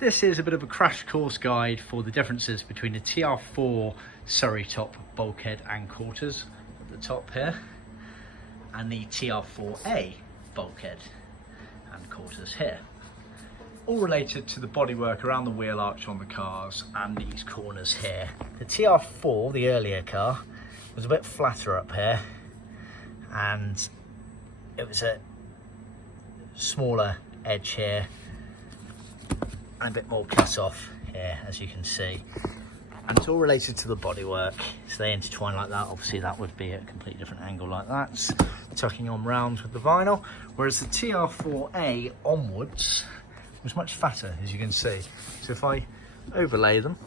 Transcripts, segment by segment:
This is a bit of a crash course guide for the differences between the TR4 Surrey top bulkhead and quarters at the top here and the TR4A bulkhead and quarters here. All related to the bodywork around the wheel arch on the cars and these corners here. The TR4, the earlier car, was a bit flatter up here and it was a smaller edge here and a bit more cut off here, as you can see, and it's all related to the bodywork, so they intertwine like that. Obviously that would be at a completely different angle like that, tucking on round with the vinyl, whereas the TR4A onwards was much fatter, as you can see. So if I overlay them,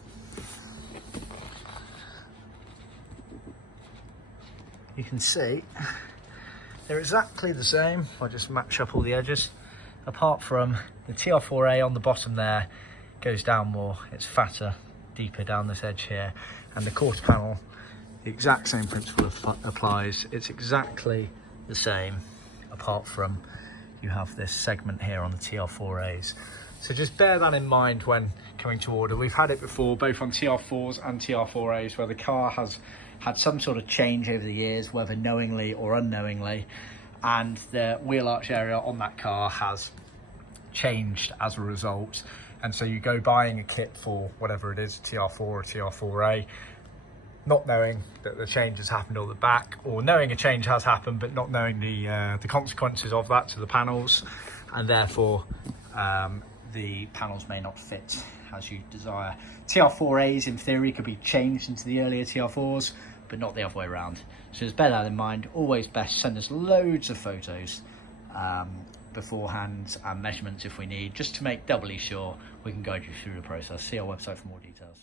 you can see they're exactly the same. If I just match up all the edges, apart from the TR4A on the bottom there goes down more, it's fatter, deeper down this edge here, and the quarter panel, the exact same principle applies. It's exactly the same, apart from you have this segment here on the TR4As. So just bear that in mind when coming to order. We've had it before, both on TR4s and TR4As, where the car has had some sort of change over the years, whether knowingly or unknowingly, and the wheel arch area on that car has changed as a result. And so you go buying a kit for whatever it is, TR4 or TR4A, not knowing that the change has happened on the back, or knowing a change has happened but not knowing the consequences of that to the panels, and therefore the panels may not fit as you desire. TR4As in theory could be changed into the earlier TR4s, but not the other way around. So just bear that in mind. Always best send us loads of photos beforehand and measurements if we need, just to make doubly sure we can guide you through the process. See our website for more details.